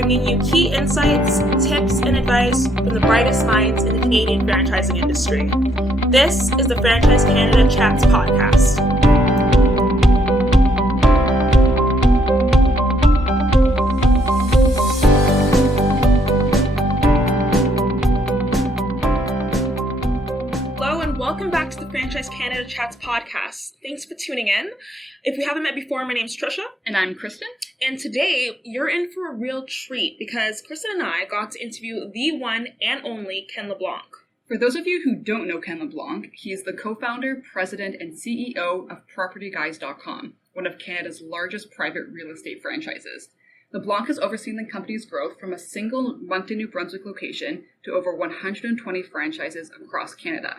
bringing you key insights, tips, and advice from the brightest minds in the Canadian franchising industry. This is the Franchise Canada Chats podcast. Welcome back to the Franchise Canada Chats podcast. Thanks for tuning in. If we haven't met before, my name's Trisha. And I'm Kristen. And today, you're in for a real treat because Kristen and I got to interview the one and only Ken LeBlanc. For those of you who don't know Ken LeBlanc, he is the co-founder, president, and CEO of PropertyGuyscom, one of Canada's largest private real estate franchises. LeBlanc has overseen the company's growth from a single Moncton, New Brunswick location to over 120 franchises across Canada.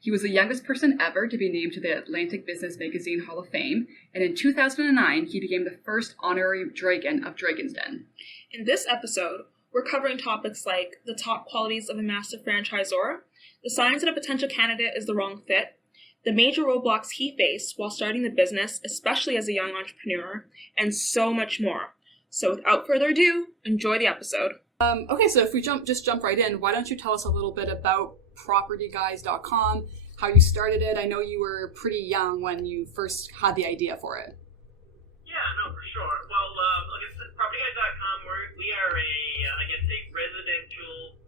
He was the youngest person ever to be named to the Atlantic Business Magazine Hall of Fame, and in 2009, he became the first honorary Dragon of Dragon's Den. In this episode, we're covering topics like the top qualities of a master franchisor, the signs that a potential candidate is the wrong fit, the major roadblocks he faced while starting the business, especially as a young entrepreneur, and so much more. So without further ado, enjoy the episode. Okay, so if we jump right in, why don't you tell us a little bit about PropertyGuys.com, how you started it. I know you were pretty young when you first had the idea for it. Yeah, no, for sure. Well, like I said, PropertyGuys.com, we are a residential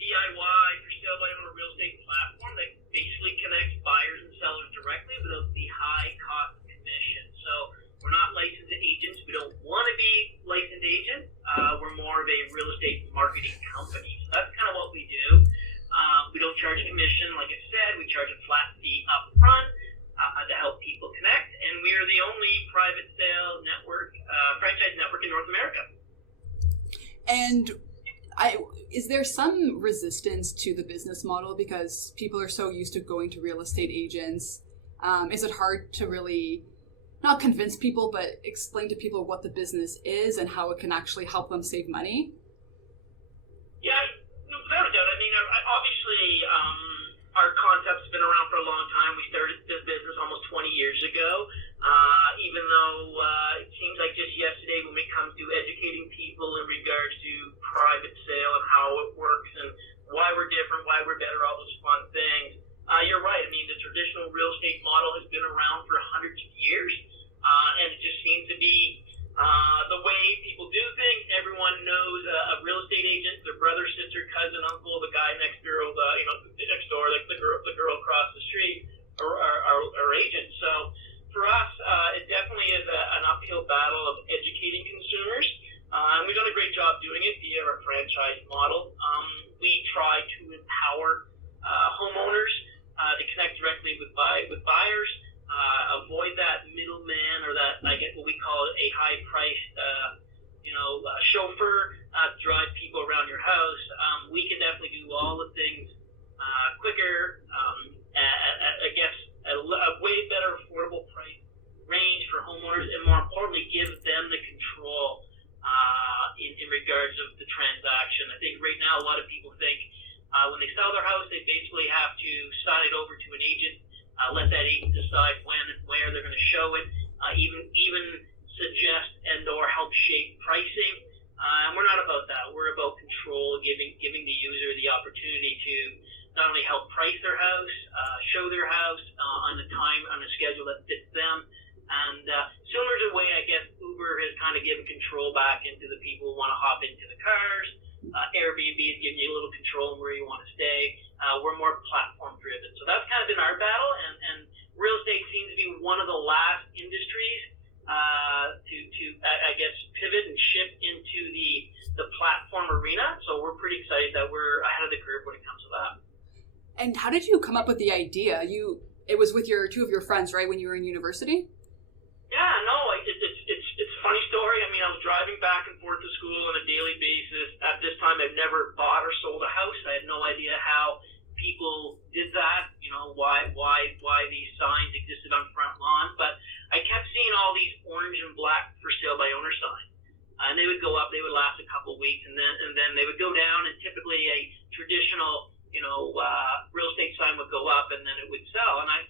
DIY, for sale by owner real estate platform that basically connects buyers and sellers directly without the high cost of commission. So we're not licensed agents. We don't want to be licensed agents. We're more of a real estate marketing company. So that's kind of what we do. We don't charge a commission, like I said. We charge a flat fee up front to help people connect, and we are the only private sale network, franchise network in North America. And is there some resistance to the business model because people are so used to going to real estate agents? Is it hard to really not convince people, but explain to people what the business is and how it can actually help them save money? Yeah, without a doubt. I mean, obviously, our concept's been around for a long time. We started this business almost 20 years ago, even though it seems like just yesterday when it comes to educating people in regards to private sale and how it works and why we're different, why we're better, all those fun things. You're right. I mean, the traditional real estate model has been around for hundreds of years, and it just seems to be the way people do things. Everyone knows a real estate agent, their brother, sister, cousin, uncle, the guy next door, next door, like the girl across the street, or agent. So for us, it definitely is an uphill battle of educating consumers, and we've done a great job doing it via our franchise model. We try to empower homeowners to connect directly with buyers. Avoid that middleman or that, I guess what we call a high-priced, chauffeur to drive people around your house. We can definitely do all the things quicker, I guess, at a way better affordable price range for homeowners, and more importantly, give them the control in regards of the transaction. I think right now a lot of people think when they sell their house, they basically have to sign it over to an agent. Let that agent decide when and where they're going to show it, even suggest and or help shape pricing. And we're not about that. We're about control, giving the user the opportunity to not only help price their house, show their house on a schedule that fits them. And similar to the way, I guess, Uber has kind of given control back into the people who want to hop into the cars. Airbnb is giving you a little control on where you want to stay. We're more platform driven. So that's kind of been our battle, and real estate seems to be one of the last industries to I guess pivot and shift into the platform arena. So we're pretty excited that we're ahead of the curve when it comes to that. And how did you come up with the idea? It was with two of your friends, right, when you were in university? Yeah, no, it's a funny story. I mean, I was driving back and forth to school on a daily basis. At this time, I'd never bought or sold a house. I had no idea how people did that, why these signs existed on front lawns. But I kept seeing all these orange and black for sale by owner signs. And they would go up, they would last a couple of weeks, and then they would go down, and typically a traditional, real estate sign would go up, and then it would sell. And I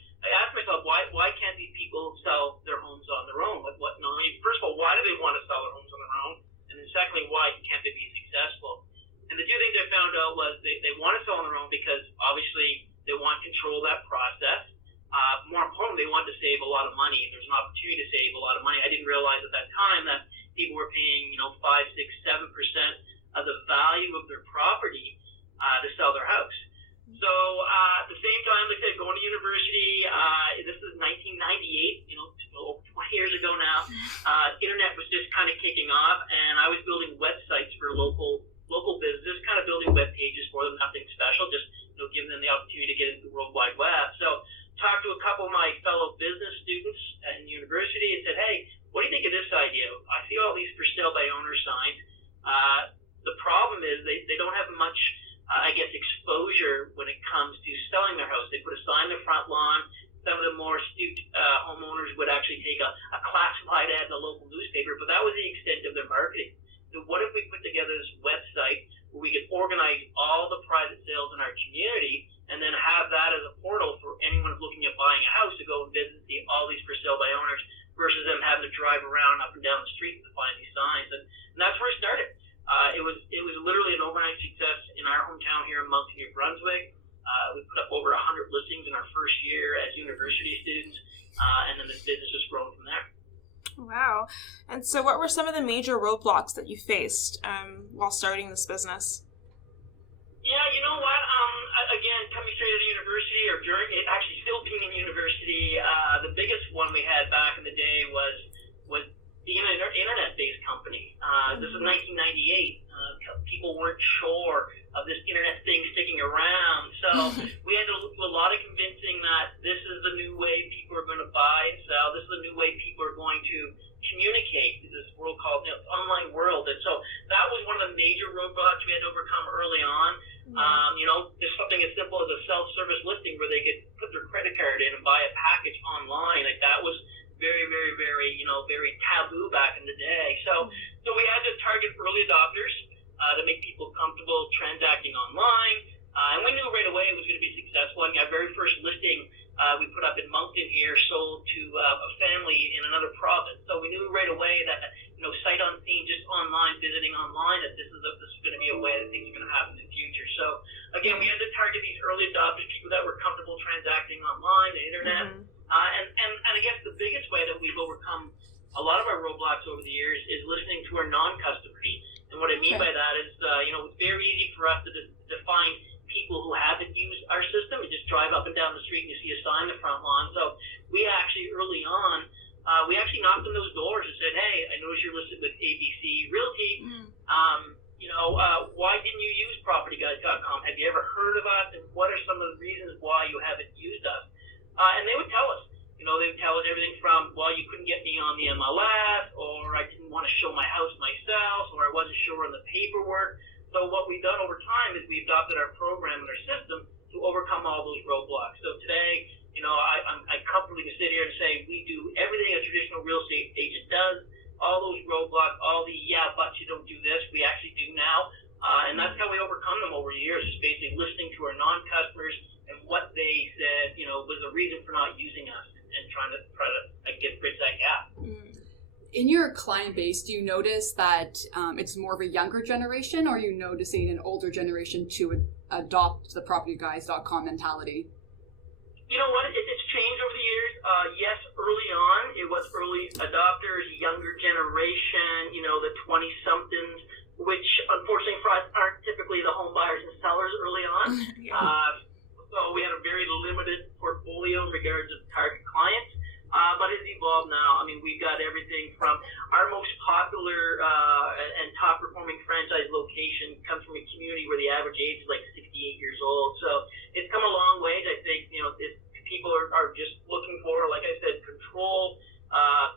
asked myself, why can't these people sell their homes on their own? First of all, why do they want to sell their homes on their own? And then secondly, why why can't they be successful? And the two things I found out was they want to sell on their own because obviously they want control of that process. More importantly, they want to save a lot of money. There's an opportunity to save a lot of money. I didn't realize at that time that people were paying, 5, 6, 7% of the value of their property to sell their house. So at the same time, like I said, going to university, this is 1998, over 20 years ago now. Internet was just kind of kicking off, and I was building websites for local businesses, kind of building web pages for them, nothing special, just giving them the opportunity to get into the World Wide Web. So talked to a couple of my fellow business students in university and said, hey, what do you think of this idea? I see all these for sale by owner signs. The problem is they don't have much, exposure when it comes to selling their house. They put a sign in the front lawn. Some of the more astute homeowners would actually take a classified ad in the local newspaper, but that was the extent of their marketing. So what if we put together this website where we could organize all the private sales in our community and then have that as a portal for anyone looking at buying a house to go and visit and see all these for sale by owners versus them having to drive around up and down the street to find these signs. And that's where it started. It was literally an overnight success in our hometown here in Moncton, New Brunswick. We put up over 100 listings in our first year as university students, and then the business has grown from there. Wow. And so what were some of the major roadblocks that you faced while starting this business? Yeah, you know what? Again, coming straight out of university or during it, actually still being in university, the biggest one we had back in the day was being an internet-based company. This is 1998. People weren't sure of this internet thing sticking around. So we had to do a lot of convincing that this is the new way people are going to buy and sell. This is the new way people are going to communicate in this world called online world. And so that was one of the major roadblocks we had to overcome early on. Just something as simple as a self-service listing where they could put their credit card in and buy a package online. Like that was very, very, very, very taboo back in the day. So we had to target early adopters to make people comfortable transacting online. And we knew right away it was going to be successful. I mean, our very first listing we put up in Moncton here sold to a family in another province. So we knew right away that, sight unseen, just online, visiting online, that this is going to be a way that things are going to happen in the future. So again, we had to target these early adopters, people that were comfortable transacting online, the internet. And I guess the biggest way that we've overcome a lot of our roadblocks over the years is listening to our non-customers. And what I mean by that is, it's very easy for us to define people who haven't used our system and just drive up and down the street and you see a sign in the front lawn. So we actually, early on, we actually knocked on those doors and said, hey, I noticed you're listed with ABC Realty. Why didn't you use PropertyGuys.com? Have you ever heard of us? And what are some of the reasons why you haven't used us? And they would tell us. They would tell us everything from, well, you couldn't get me on the MLS, or I didn't want to show my house myself, or I wasn't sure on the paperwork. So what we've done over time is we adopted our program and our system to overcome all those roadblocks. So today, I comfortably can sit here and say we do everything a traditional real estate agent does. All those roadblocks, all the but you don't do this, we actually do now. And that's how we overcome them over years, just basically listening to our non-customers and what they said, was a reason for not using us and trying to bridge that gap. In your client base, do you notice that it's more of a younger generation, or are you noticing an older generation to adopt the PropertyGuys.com mentality? You know what? It's changed over the years. Yes, early on, it was early adopters, younger generation, the 20-somethings, which unfortunately for us aren't typically the home buyers and sellers early on. So we had a very limited portfolio in regards to target clients. But it's evolved now. I mean, we've got everything from our most popular and top performing franchise location comes from a community where the average age is like 68 years old. So it's come a long way. I think, if people are just looking for, like I said, control,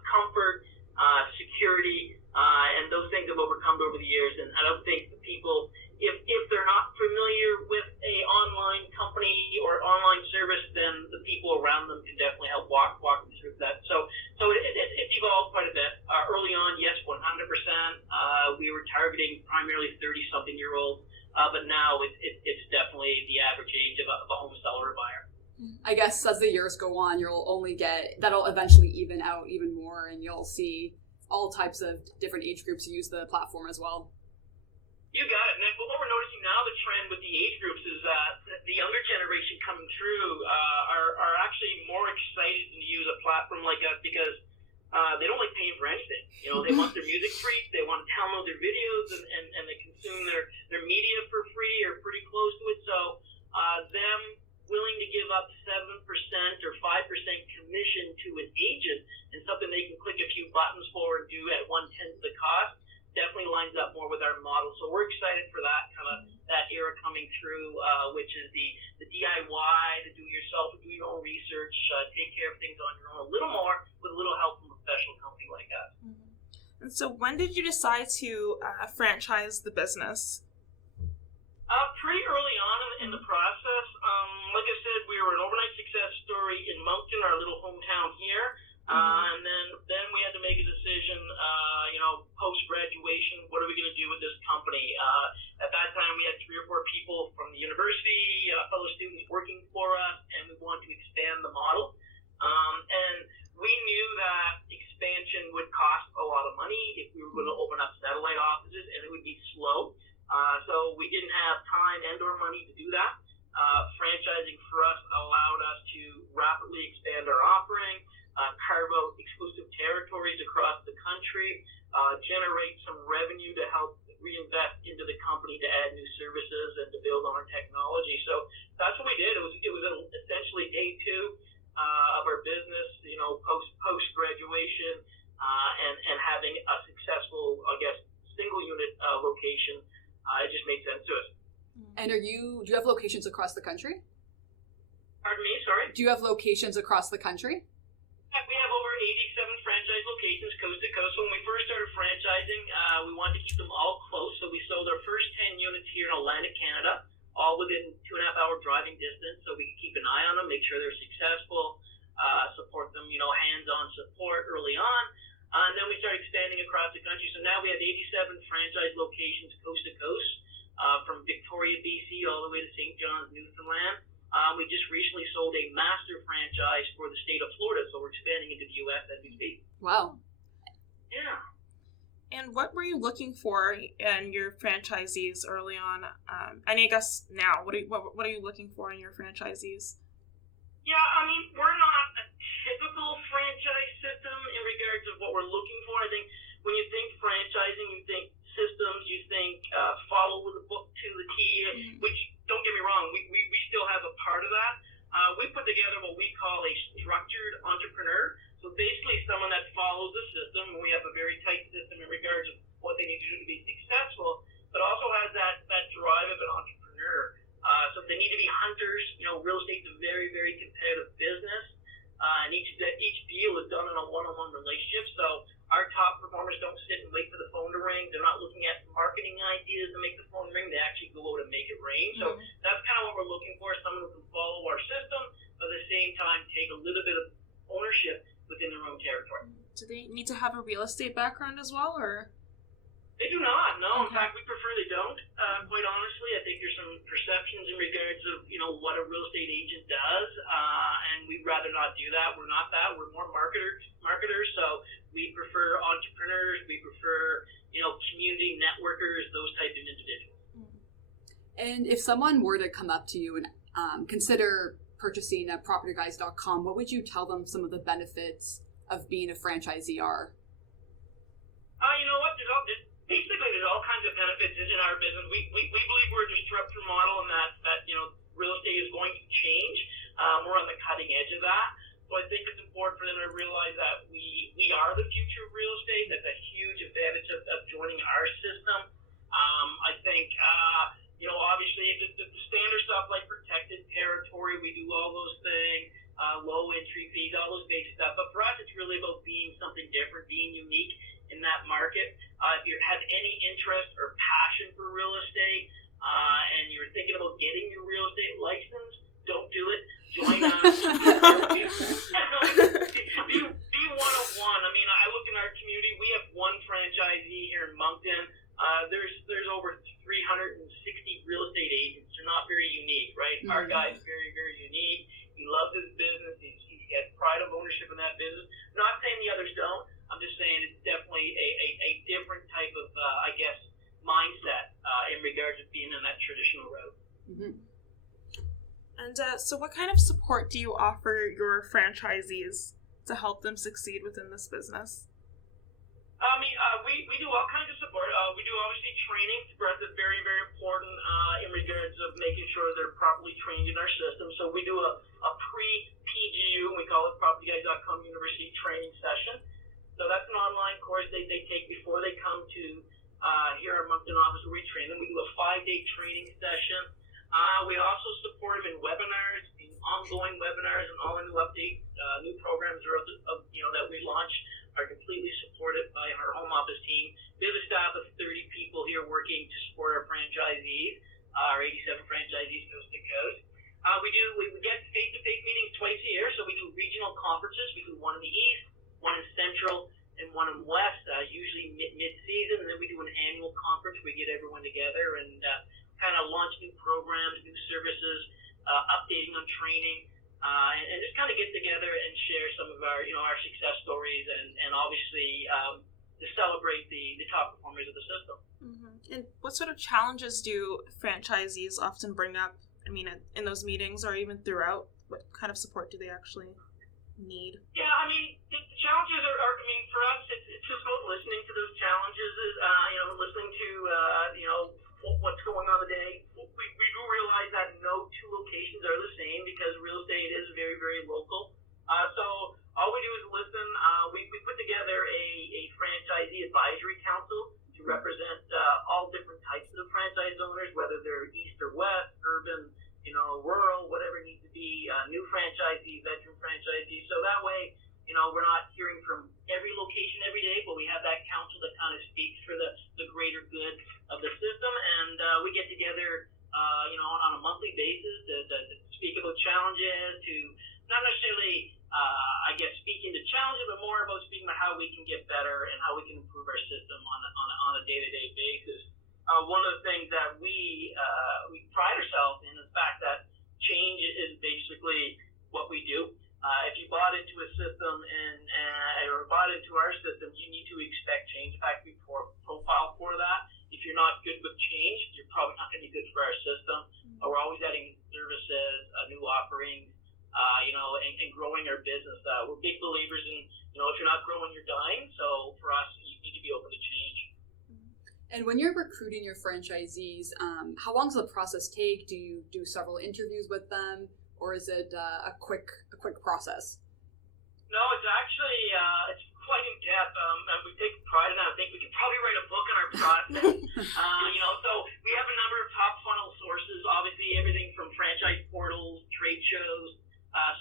comfort, security, and those things have overcome over the years. And I don't think the people, if they're not familiar with a online company or online service, then the people around them can definitely help walk them through that. So it's evolved quite a bit. Early on, yes, 100%. We were targeting primarily 30-something-year-olds, but now it's definitely the average age of a home seller or buyer. I guess as the years go on, that'll eventually even out even more, and you'll see all types of different age groups use the platform as well. You got it. And then what we're noticing now, the trend with the age groups is the younger generation coming through are actually more excited to use a platform like us because they don't like paying for anything. They want their music free, they want to download their videos, and they consume their media for free or pretty close to it. So them willing to give up 7% or 5% commission to an agent and something they can click a few buttons for and do at 1/10 the cost definitely lines up more with our model. So we're excited for that kind of that era coming through, which is the DIY, the do-it-yourself, do your own research, take care of things on your own a little more with a little help from a professional company like us. And so when did you decide to franchise the business? Pretty early on in the process. Like I said, we were an overnight success story in Moncton, our little hometown here. And then we had to make a decision, post-graduation, what are we going to do with this company? At that time, we had 3 or 4 people from the university, fellow students working for us, and we wanted to expand the model. And we knew that expansion would cost a lot of money if we were going to open up satellite offices, and it would be slow. So we didn't have time and or money to do that. Franchising for us allowed us to rapidly expand our offering, carve out exclusive territories across the country, generate some revenue to help reinvest into the company to add new services and to build on our technology. So that's what we did. It was essentially day 2 of our business, post graduation, and having a successful, single unit location. It just made sense to us. And do you have locations across the country? Pardon me, sorry? Do you have locations across the country? We have over 87 franchise locations coast to coast. When we first started franchising, we wanted to keep them all close, so we sold our first 10 units here in Atlantic, Canada, all within 2.5-hour driving distance, so we could keep an eye on them, make sure they're successful, support them, hands-on support early on. And then we started expanding across the country. So now we have 87 franchise locations coast to coast, from Victoria, BC, all the way to St. John's, Newfoundland. We just recently sold a master franchise for the state of Florida, so we're expanding into the U.S. as we speak. Wow. Yeah. And what were you looking for in your franchisees early on? And I guess now, what are you looking for in your franchisees? Yeah, we're not a typical franchise system in regards of what we're looking for. I think when you think franchising, you think systems, you think follow with the book to the T, which, don't get me wrong, we still have a part of that. We put together what we call a structured entrepreneur. So basically someone that follows the system, and we have a very tight system in regards of what they need to do to be successful, but also has that drive of an entrepreneur. So they need to be hunters. Real estate's a very, very competitive business. And each deal is done in a one-on-one relationship. So our top performers don't sit and wait for the phone to ring. They're not looking at marketing ideas to make the phone ring. They actually go out and make it ring. So that's kind of what we're looking for, someone who can follow our system, but at the same time take a little bit of ownership within their own territory. Do they need to have a real estate background as well, or? They do not, no. In fact, we prefer they don't. Quite honestly, I think there's some perceptions in regards of, what a real estate agent does, and we'd rather not do that. We're not that. We're more marketers, so we prefer entrepreneurs. We prefer, community networkers, those type of individuals. And if someone were to come up to you and consider purchasing at PropertyGuys.com, what would you tell them some of the benefits of being a franchisee are? You know what? There's all kinds of benefits in our business. We believe we're a disruptor model, and that real estate is going to change. We're on the cutting edge of that. So I think it's important for them to realize that we are the future of real estate. That's a huge advantage of joining our system. I think, obviously the standard stuff like protected territory, we do all those things, low entry fees, all those basic stuff. But for us, it's really about being something different, being unique in that market. If you have any interest or passion for real estate, and you're thinking about getting your real estate license, don't do it. Join us. Be one of one. I look in our community. We have one franchisee here in Moncton. There's over 360 real estate agents. They're not very unique, right? Mm-hmm. Our guy's very, very unique. He loves his business. He has pride of ownership in that business. Not saying the others don't. I'm just saying it's definitely a different type of, mindset regards to being in that traditional route. Mm-hmm. And so what kind of support do you offer your franchisees to help them succeed within this business? We do all kinds of support. We do obviously training. That's very, very important in regards of making sure they're properly trained in our system. So we do a pre-PGU, we call it PropertyGuyscom University Training Session. So that's an online course they take before they come to here at Moncton office where we train them. We do a 5-day training session. We also support them in webinars, in ongoing webinars, and all the new updates, new programs that we launch are completely supported by our home office team. We have a staff of 30 people here working to support our franchisees, our 87 franchisees coast to coast. We get face-to-face meetings twice a year, so we do regional conferences. We do one in the east, one in central, and one in west, usually mid-season, and then we do an annual conference. We get everyone together and kind of launch new programs, new services, updating on training, and just kind of get together and share some of our, our success stories and obviously to celebrate the top performers of the system. Mm-hmm. And what sort of challenges do franchisees often bring up? I mean, in those meetings or even throughout, what kind of support do they actually need? Yeah, I mean, the challenges are for us, it's just about listening to those challenges, listening to, what's going on today. We do realize that no two locations are the same because real estate is very, very local. So all we do is listen. We put together a franchisee advisory council to represent all different types of franchise owners, whether they're east or west, urban, rural, whatever it needs to be, new franchisees, veteran franchisees. So that way, we're not hearing from every location every day, but we have that council that kind of speaks for the greater good of the system. And we get together, on a monthly basis to speak about challenges, to not necessarily, speaking to challenges, but more about speaking about how we can get better and how we can improve our system on a day-to-day basis. One of the things that we pride ourselves in is the fact that change is basically what we do. If you bought into a system or bought into our system, you need to expect change. In fact, we profile for that. If you're not good with change, you're probably not going to be good for our system. We're always adding services, new offerings, and growing our business. We're big believers in, if you're not growing, you're dying. So for us, you need to be open to change. And when you're recruiting your franchisees, how long does the process take? Do you do several interviews with them, or is it a quick process? No, it's actually it's quite in depth. And we take pride in that. I think we could probably write a book on our process. So we have a number of top funnel sources. Obviously, everything from franchise portals, trade shows,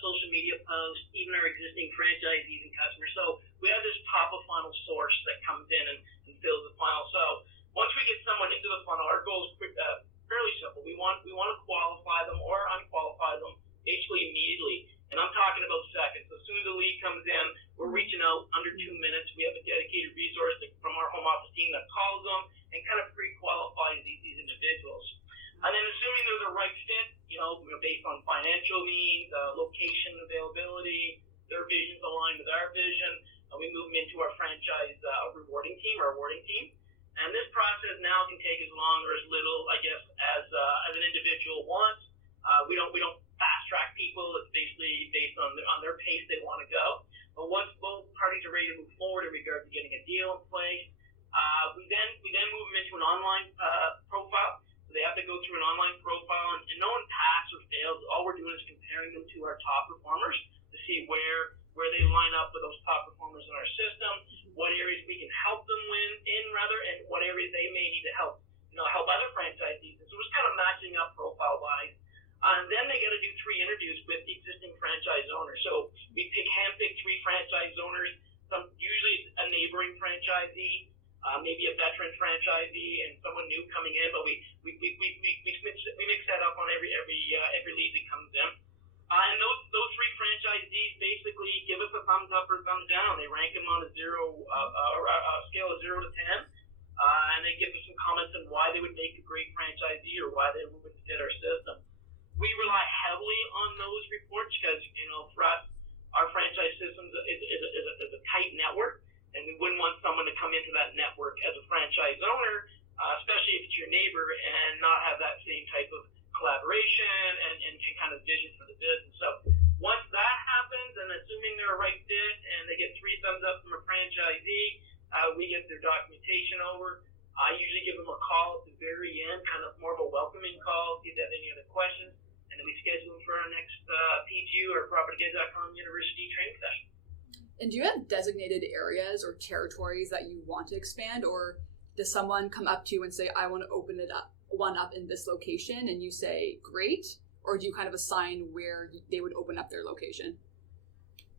social media posts, even our existing franchisees and customers. So we have this top of funnel source that comes in and fills the funnel. So once we get someone into the funnel, our goal is fairly simple. We want to qualify them or unqualify them basically immediately. And I'm talking about seconds. So as soon as the lead comes in, we're reaching out under 2 minutes. We have a dedicated resource from our home office team that calls them and kind of pre-qualifies these individuals. And then assuming they're the right fit, based on financial means, location availability, their vision's aligned with our vision, we move them into our franchise rewarding team, our awarding team. And this process now can take as long or as little, as an individual wants. We don't fast track people. It's basically based on their pace they want to go. But once both parties are ready to move forward in regard to getting a deal in place, we then move them into an online profile. So they have to go through an online profile, and no one passes or fails. All we're doing is comparing them to our top performers to see where they line up with those top performers in our system, what areas we can help them and what areas they may need to help other franchisees. And so it's kind of matching up profile-wise. And then they got to do 3 interviews with the existing franchise owners. So we handpick 3 franchise owners, usually a neighboring franchisee, maybe a veteran franchisee, and someone new coming in. But we mix that up on every lead that comes in. And those 3 franchisees basically give us a thumbs up or thumbs down. They rank them on a scale of 0 to 10, and they give us some comments on why they would make a great franchisee or why they would fit our system. We rely heavily on those reports because, for us, our franchise system is a tight network, and we wouldn't want someone to come into that network as a franchise owner especially if it's your neighbor, and not have that same type of collaboration and kind of vision for the business. So once that happens, and assuming they're a right fit and they get 3 thumbs up from a franchisee, we get their documentation over. I usually give them a call at the very end, kind of more of a welcoming call, see if they have any other questions, and then we schedule them for our next PGU or PropertyGuys.com University training session. And do you have designated areas or territories that you want to expand, or does someone come up to you and say, I want to open one up in this location, and you say, great? Or do you kind of assign where they would open up their location?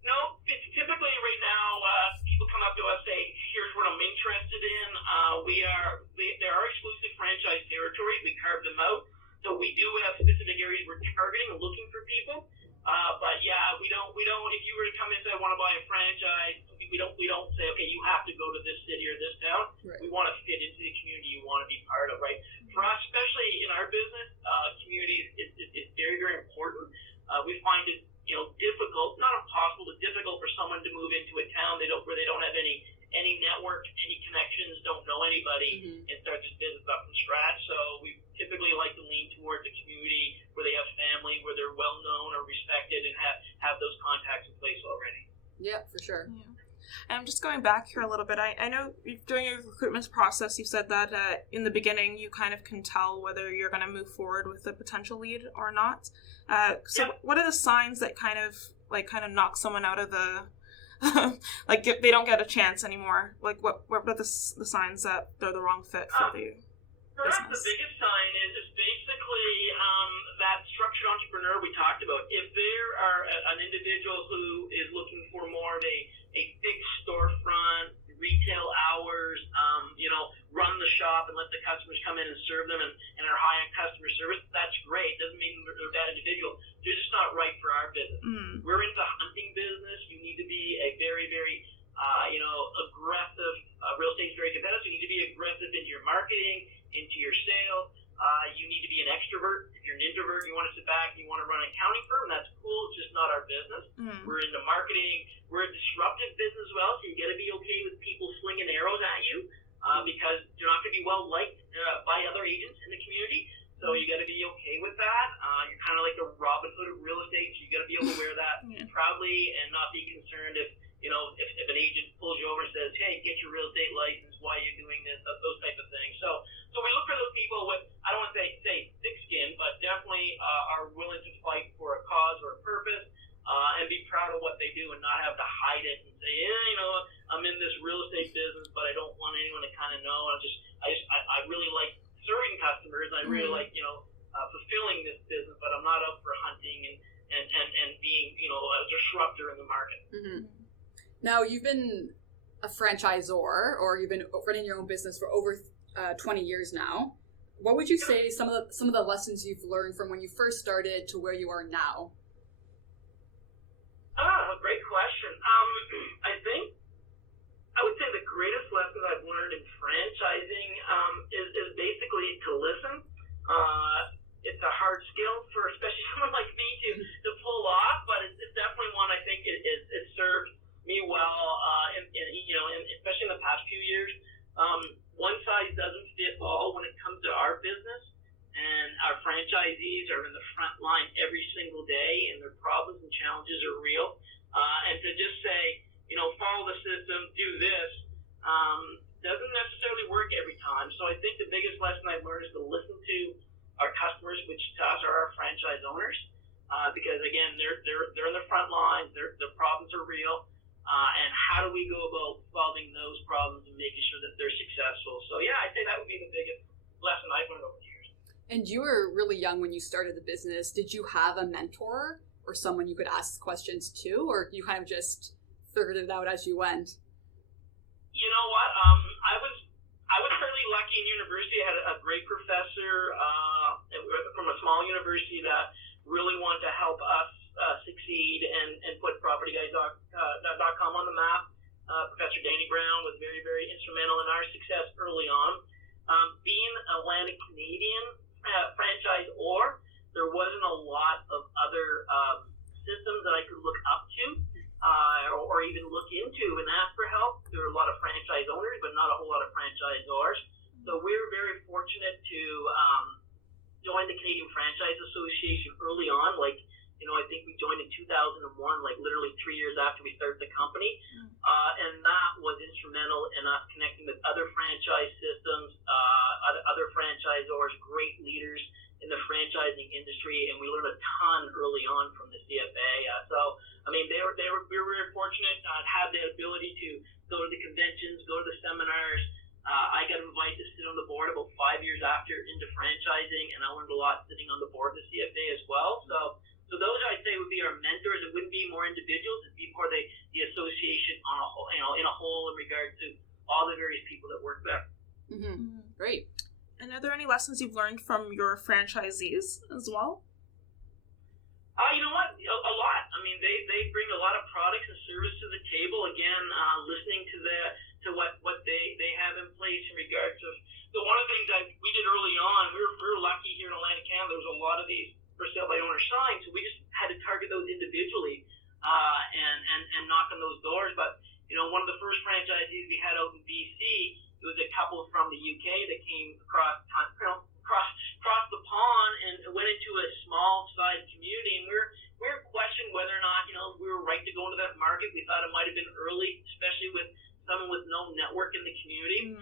No, it's typically right now, people come up to us, say, here's what I'm interested in. There are exclusive franchise territories. We carve them out. So we do have specific areas we're targeting and looking for people. But yeah, we don't, if you were to come in and say, I want to buy a franchise, we don't say, okay, you have to go to this city or this town. Right. We want to fit into the community you want to be part of, right? For us, especially in our business, community is very, very important. We find it, difficult, not impossible, but difficult for someone to move into a town where they don't have any network, any connections, don't know anybody, and start this business up from scratch. So we typically like to lean towards a community where they have family, where they're well known or respected, and have those contacts in place already. Yeah, for sure. Yeah. And just going back here a little bit, I know during your recruitment process, you said that in the beginning you kind of can tell whether you're going to move forward with a potential lead or not. What are the signs that kind of knock someone out of the they don't get a chance anymore? Like what are the signs that they're the wrong fit for the For us, business? the biggest sign is basically that structured entrepreneur we talked about. If there are an individual who is looking for more of a fixed storefront, retail hours, run the shop and let the customers come in and serve them and are high on customer service, that's great. Doesn't mean they're a bad individual. They're just not right for our business. We're in the hunting business. You need to be a very, very aggressive. Real estate is very competitive. You need to be aggressive in your marketing, into your sales. You need to be an extrovert. If you're an introvert, you want to sit back, you want to run an accounting firm, that's cool. It's just not our business. We're into marketing. We're a disruptive business as well, so you got to be okay with people slinging arrows at you because you're not going to be well liked by other agents in the community. So you got to be okay with that. You're kind of like the Robin Hood of real estate, so you got to be able to wear that proudly and not be concerned if an agent pulls you over and says, hey, get your real estate license, why are you doing this, those type of things. So we look for those people with, I don't want to say thick skin, but definitely are willing to fight for a cause or a purpose and be proud of what they do and not have to hide it and say, I'm in this real estate business, but I don't want anyone to kind of know. I really like serving customers. I really like, fulfilling this business, but I'm not up for hunting and being, a disruptor in the market. Now, you've been a franchisor, or you've been running your own business for over 20 years now. What would you say some of the lessons you've learned from when you first started to where you are now? Great question. I would say the greatest lesson I've learned in franchising is basically to listen. It's a hard skill for especially someone like me to pull off, but it's definitely one I think it served me well, especially in the past few years. One size doesn't fit all when it comes to our business, and our franchisees are in the front line every single day, and their problems and challenges are real. And to just say, follow the system, do this, doesn't necessarily work every time. So I think the biggest lesson I've learned is to listen to our customers, which to us are our franchise owners, because again, they're in the front lines, their problems are real. And how do we go about solving those problems and making sure that they're successful? So yeah, I'd say that would be the biggest lesson I've learned over the years. And you were really young when you started the business. Did you have a mentor or someone you could ask questions to, or you kind of just figured it out as you went? You know what? I was fairly lucky in university. I had a great professor from a small university that really wanted to help us succeed and put PropertyGuys.com on the map. Professor Danny Brown was very, very instrumental in our success early on. Being a landed Canadian franchisor, there wasn't a lot of other systems that I could look up to or even look into and ask for help. There were a lot of franchise owners, but not a whole lot of franchisors. So we're very very fortunate to join the Canadian Franchise Association early on. Like, I think we joined in 2001, like literally 3 years after we started the company. And that was instrumental in us connecting with other franchise systems, other franchisors, great leaders in the franchising industry, and we learned a ton early on from the CFA. We were very fortunate to have the ability to go to the conventions, go to the seminars. I got invited to sit on the board about 5 years after into franchising, and I learned a lot sitting on the board of the CFA as well. So those, I'd say, would be our mentors. It wouldn't be more individuals. It'd be more the association on a whole, in a whole in regard to all the various people that work there. Mm-hmm. Great. And are there any lessons you've learned from your franchisees as well? You know what? A lot. They bring a lot of products and service to the table. Again, listening to what they have in place in regards to. So one of the things that we did early on, we were lucky here in Atlantic Canada. There was a lot of these for sale by owner signs, so we just had to target those individually and knock on those doors. But one of the first franchisees we had out in BC, it was a couple from the UK that came across the pond and went into a small sized community, and we were questioning whether or not we were right to go into that market. We thought it might have been early, especially with someone with no network in the community.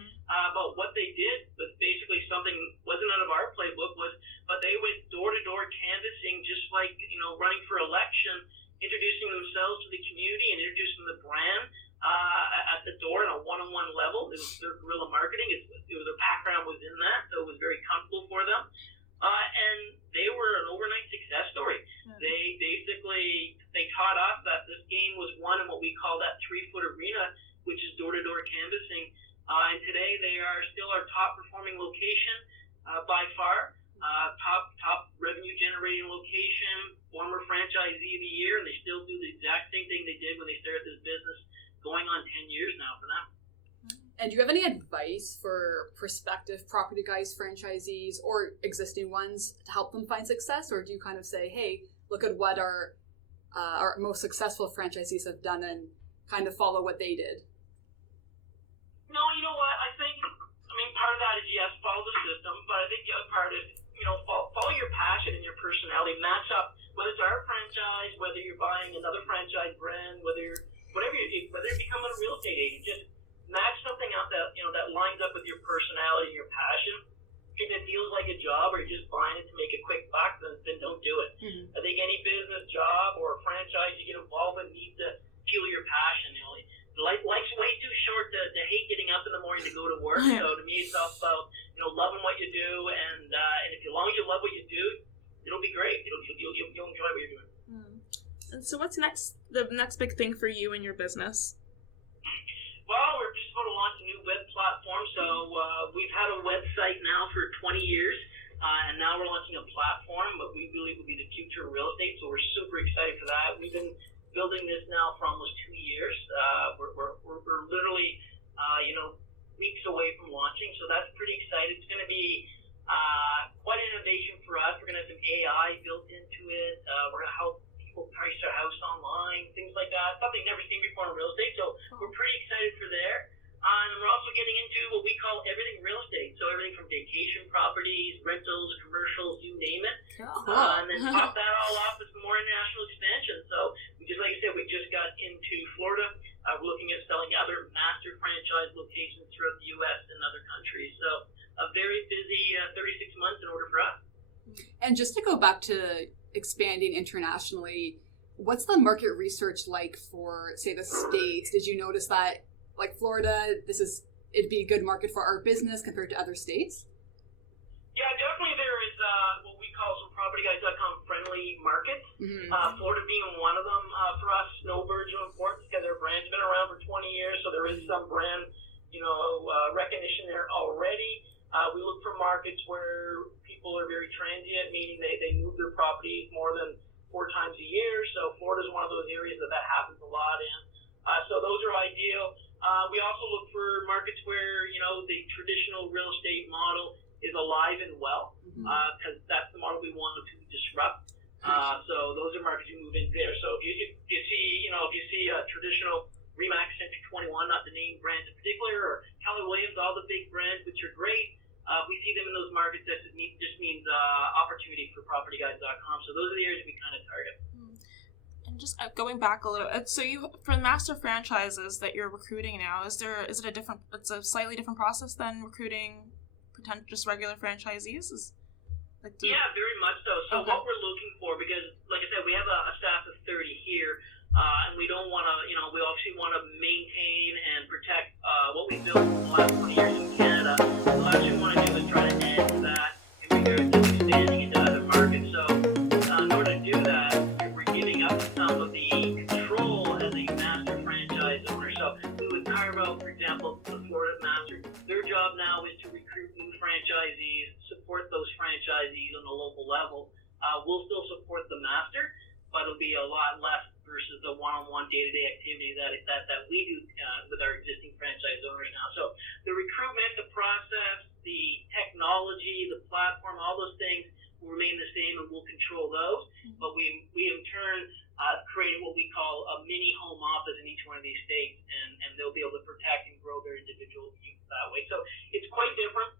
But what they did was basically something wasn't out of our playbook, but they went door to door canvassing, just like running for election, introducing themselves to the community and introducing the brand at the door on a one-on-one level. It was their guerrilla marketing. Their background was in that, so it was very comfortable for them. And they were an overnight success story. They taught us that this game was won in what we call that 3-foot arena, which is door-to-door canvassing. And today they are still our top performing location by far, top revenue generating location, former franchisee of the year, and they still do the exact same thing they did when they started this business, going on 10 years now for them. And do you have any advice for prospective Property Guys franchisees or existing ones to help them find success? Or do you kind of say, hey, look at what our most successful franchisees have done and kind of follow what they did? No, you know what? I think, part of that is, yes, follow the system, but I think the other part is, follow your passion and your personality, match up, whether it's our franchise, whether you're buying another franchise brand, whether you're becoming a real estate agent, just match something up that lines up with your personality and your passion. If it feels like a job or you're just buying it to make a quick buck, then don't do it. I think any business, job, or franchise you get involved with needs to fuel your passion. Life's way too short to hate getting up in the morning to go to work. So to me, it's all about loving what you do, and if as long as you love what you do, it'll be great. You'll enjoy what you're doing. And so, what's the next big thing for you and your business? Well, we're just about to launch a new web platform. So we've had a website now for 20 years, and now we're launching a platform, what we believe will be the future of real estate. So we're super excited for that. We've been building this now for almost 2 years. We're literally, weeks away from launching, so that's pretty exciting. It's going to be quite an innovation for us. We're going to have some AI built into it. We're going to help people price their house online, things like that. Something never seen before in real estate. So we're pretty excited for there. And we're also getting into what we call everything real estate. So everything from vacation properties, rentals, commercials, you name it. And then top that all off with some more international expansion. So like I said, we just got into Florida. We're looking at selling other master franchise locations throughout the U.S. and other countries. So a very busy 36 months in order for us. And just to go back to expanding internationally, what's the market research like for, say, the States? Did you notice that, like Florida, it'd be a good market for our business compared to other states? Yeah, definitely there is what we call some PropertyGuys.com friendly markets. Florida being one of them. For us, snowbirds are important because their brand's been around for 20 years, so there is some brand, recognition there already. We look for markets where people are very transient, meaning they move their properties more than 4 times a year. So Florida is one of those areas that happens a lot in. So those are ideal. We also look for markets where, the traditional real estate model is alive and well, because that's the model we want to disrupt. So those are markets you move in there. So if you see a traditional Remax Century 21, not the name brands in particular, or Keller Williams, all the big brands, which are great, we see them in those markets. That just means opportunity for PropertyGuys.com. So those are the areas we kind of target. And just going back a little, so for the master franchises that you're recruiting now, it's a slightly different process than recruiting just regular franchisees? Yeah, very much so. So okay. What we're looking for, because like I said, we have a staff of 30 here, and we don't want to, we obviously want to maintain and protect what we've built in the last 20 years in Canada. So what we want to do is try to add to that in regards to expanding into other markets. So in order to do that, we're giving up some of the control as a master franchise owner. So we would carve out, for example, the Florida master. Their job now is to recruit new franchisees, support those franchisees on the local level. We'll still support the master, but it'll be a lot less versus the one-on-one day-to-day activity that we do with our existing franchise owners now. So the recruitment, the process, the technology, the platform, all those things will remain the same, and we'll control those. But we in turn created what we call a mini home office in each one of these states, and they'll be able to protect and grow their individual units that way. So it's quite different.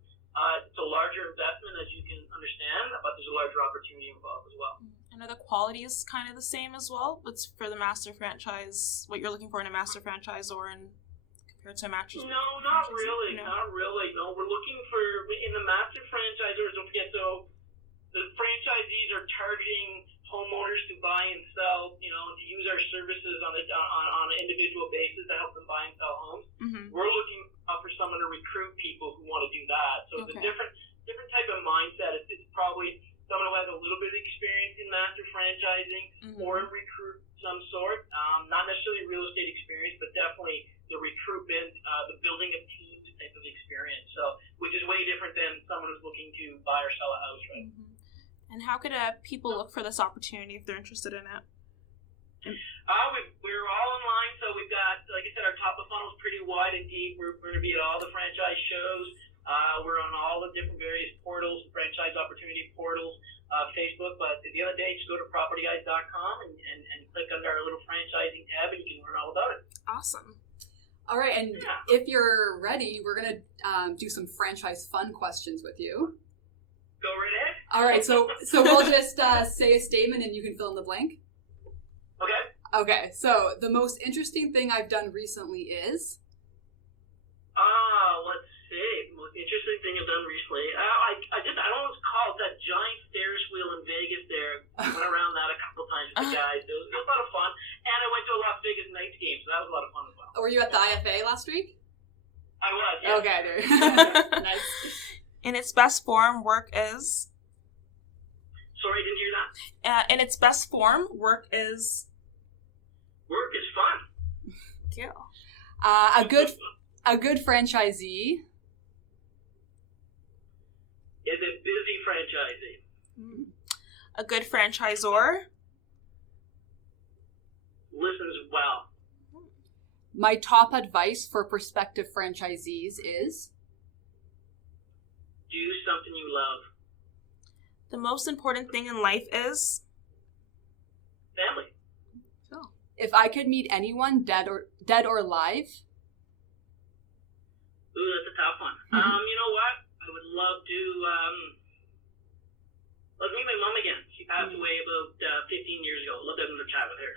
It's a larger investment, as you can understand, but there's a larger opportunity involved as well. And are the qualities kind of the same as well? What's for the master franchise, what you're looking for in a master franchise or compared to a mattress? No, not really. No? Not really. No, we're looking for, in the master franchisors, don't forget, though, the franchisees are targeting homeowners to buy and sell, to use our services on an individual basis to help them buy and sell homes. Mm-hmm. We're looking for someone to recruit people who want to do that. So it's a different type of mindset. It's probably someone who has a little bit of experience in master franchising or in recruit some sort. Not necessarily real estate experience, but definitely the recruitment, the building of teams type of experience. So, which is way different than someone who's looking to buy or sell a house, right? Mm-hmm. And how could people look for this opportunity if they're interested in it? We're all online, so we've got, like I said, our top of funnel is pretty wide and deep. We're going to be at all the franchise shows. We're on all the different various portals, franchise opportunity portals, Facebook. But at the end of the day, just go to PropertyGuys.com and click under our little franchising tab, and you can learn all about it. Awesome. All right, and if you're ready, we're going to do some franchise fun questions with you. Go right ahead. All right, so we'll just say a statement and you can fill in the blank. Okay, so the most interesting thing I've done recently is? Let's see. The most interesting thing I've done recently. I don't know what it's called. That giant Ferris wheel in Vegas there. Went around that a couple times with the guys. It was a lot of fun. And I went to a Las Vegas Knights game, so that was a lot of fun as well. Were you at the IFA last week? I was, yeah. Okay, there. Nice. In its best form, work is? Sorry, I didn't hear that. In its best form, work is? Work is fun. Thank you. A good franchisee is a busy franchisee. A good franchisor listens well. My top advice for prospective franchisees is? Do something you love. The most important thing in life is? Family. Oh. If I could meet anyone, dead or alive? Ooh, that's a tough one. You know what? I would love to let's meet my mom again. She passed away about 15 years ago. I'd love to have another chat with her.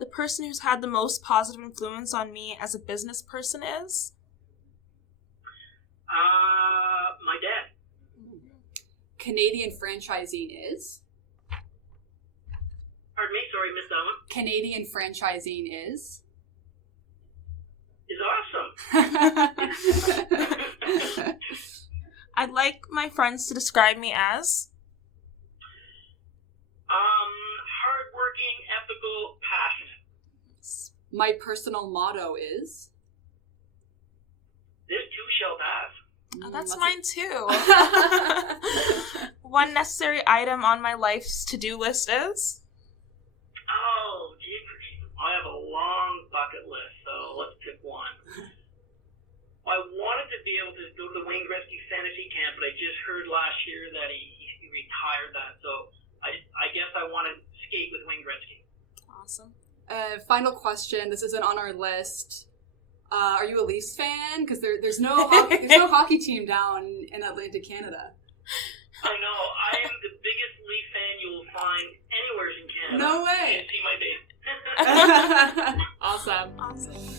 The person who's had the most positive influence on me as a business person is? My dad. Canadian franchising is? Pardon me, sorry, missed that one. Canadian franchising is? Awesome. I'd like my friends to describe me as? Hardworking, ethical, passionate. My personal motto is? This too shall pass. Oh, that's mine too. One necessary item on my life's to-do list is? Oh, geez. I have a long bucket list, so let's pick one. I wanted to be able to go to the Wayne Gretzky fantasy camp, but I just heard last year that he retired that, so I guess I want to skate with Wayne Gretzky. Awesome. Final question. This isn't on our list. Are you a Leafs fan? Because there's no hockey team down in Atlantic Canada. I know. I am the biggest Leaf fan you will find anywhere in Canada. No way. You can see my face. Awesome.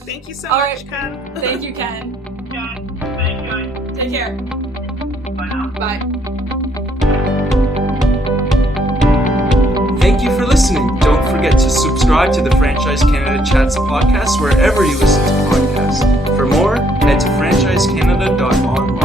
Thank you so All much, right. Ken. Thank you, Ken. Yeah. Thanks, guys. Take care. Bye now. Bye. Thank you for listening. Don't forget to subscribe to the Franchise Canada Chats podcast wherever you listen to podcasts. For more, head to franchisecanada.online.